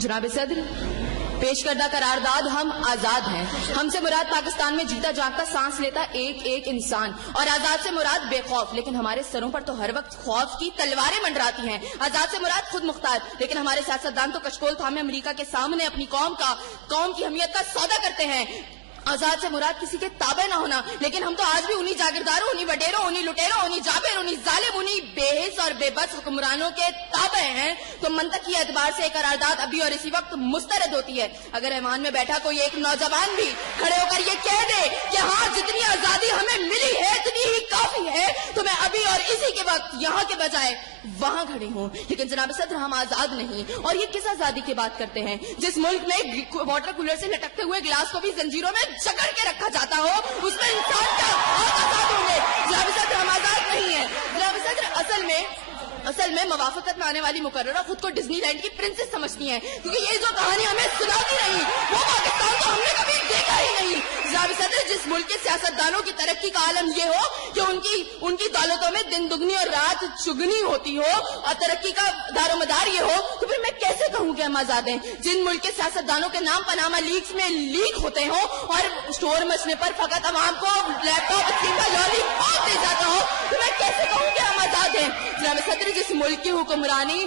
जनाब सदर, पेश करदा करारदाद हम आजाद हैं। हमसे मुराद पाकिस्तान में जीता जागता सांस लेता एक एक इंसान, और आजाद से मुराद बेखौफ, लेकिन हमारे सरों पर तो हर वक्त खौफ की तलवारें मंडराती हैं। आजाद से मुराद खुद मुख्तार, लेकिन हमारे सियासतदान तो कशकोल थामे अमेरिका के सामने अपनी कौम की हमीयत का सौदा करते हैं। आजाद से मुराद किसी के ताबे ना होना, लेकिन हम तो आज भी उन्हीं जागीरदारों, उन्हीं वडेरों, उन्हीं लुटेरों, उन्हीं जाबिर, उन्हीं जालिम, उन्हीं बेहिस और बेबस हुक्मरानों के ताबे हैं। तो मंतकी एतबार से एक करारदाद अभी और इसी वक्त मुस्तरद होती है। अगर ऐवान में बैठा कोई एक नौजवान भी खड़े होकर ये कह दे कि हाँ, जितनी आजादी हमें मिली है इतनी ही काफी है, तो मैं अभी और इसी के वक्त यहाँ के बजाय वहां खड़ी हूँ। लेकिन जनाब सदर, हम आजाद नहीं। और ये किस आजादी की बात करते हैं जिस मुल्क में वाटर कूलर से लटकते हुए गिलास को भी जंजीरों में जकड़ के रखा जाता हो, उसमें इंसान क्या आजाद होंगे? जनाब सदर, हम आजाद नहीं है। जनाब सदर, असल में मवाफकत में आने वाली मुकर्ररा खुद को डिज्नीलैंड की प्रिंसेस समझती हैं, क्योंकि ये जो कहानी हमें सुनाती रही वो पाकिस्तान तो हमने कभी देखा ही नहीं। जनाब सदर, जिस मुल्क के सियासतदानों की तरक्की का आलम ये हो कि उनकी दौलतों में दिन दुगनी और रात चुगनी होती हो, और तरक्की का दारोमदार ये हो, तो फिर मैं कैसे कहूँ कि हम आजाद हैं? जिन मुल्क के सियासतदानों के नाम पनामा लीक्स में लीक होते हो और स्टोर मचने पर फकत अवाम को लैपटॉप का लॉलीपॉप दे जाता हो, तो मैं कैसे कहूँ कि हम आजाद हैं? जनाब सदर, जिस मुल्क की हुक्मरानी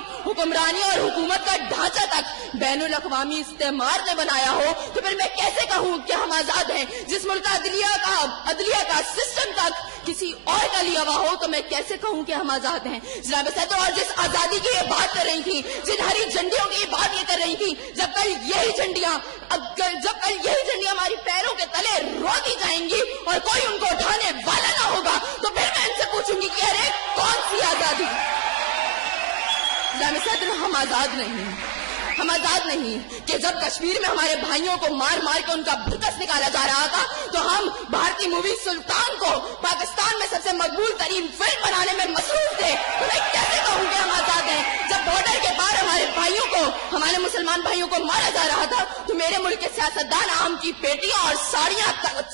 और हुकूमत का ढांचा तक बैनुल अक़वामी इस्तेमार ने बनाया हो, तो फिर मैं कैसे कहूँ कि हम आजाद हैं? जिस मुल्क का अदलिया का सिस्टम तक किसी और का लिया हुआ हो, तो मैं कैसे कहूँ कि हम आजाद हैं? जनाब सदर, और जिस आजादी की ये बात कर रही थी, जिन हरी झंडियों की ये बात ये कर रही थी, जब कल यही झंडियां हमारी पैरों के तले रोती जाएंगी और कोई उनको उठाने वाला ना होगा, तो फिर मैं इनसे पूछूंगी कि अरे कौन सी आजादी? जनाब सदर, हम आजाद नहीं कि जब कश्मीर में हमारे भाइयों को मार मार के उनका भरकस निकाला जा रहा था, तो हम भारतीय मूवी सुल्तान को पाकिस्तान में सबसे मकबूल तरीन फिल्म बनाने में मसरूफ थे। तो मैं कैसे कहूँ कि हम आजाद हैं? जब बॉर्डर के पार हमारे मुसलमान भाइयों को मारा जा रहा था, तो मेरे मुल्क के सियासतदान आम की पेटियां और साड़ियां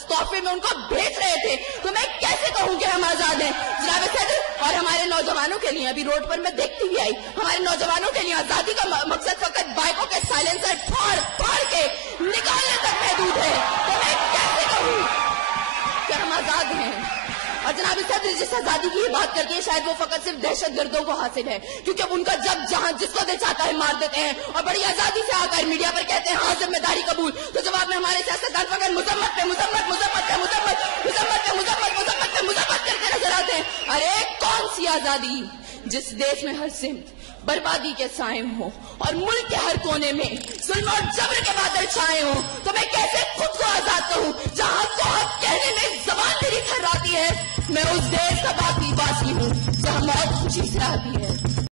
तोहफे में उनको भेज रहे थे। तो मैं कैसे कहूँ कि हम आजाद हैं? जनाब सदर, और हमारे नौजवानों के लिए, अभी रोड पर मैं देखती हुई आई, हमारे नौजवानों के लिए आजादी का मकसद फकत बाइकों के साइलेंसर फाड़ के निकालने तक महदूद है। तो मैं कैसे कहूँ कि हम आजाद हैं? और जनाब सदर, जिस आजादी की बात करती है, शायद वो फकत सिर्फ दहशत गर्दों को हासिल है, क्योंकि अब उनका जब जहां जिसको दिल चाहता है मार देते हैं और बड़ी आजादी से आकर मीडिया पर कहते हैं हाँ जिम्मेदारी कबूल। तो जवाब में हमारे सियासतदान फकत मुजम्मत करके नजर आते हैं। अरे कौन सी आजादी जिस देश में हर सिमत बर्बादी के साए हो और मुल्क के हर कोने में जुल्म और जबर के बादल छाए हो? तो मैं कैसे खुद को आजाद कहूँ जहाँ को हक कहने में जबान मेरी थर्राती है? मैं उस देश का बाकी वासी हूँ जहाँ मौत खुशी से आती है।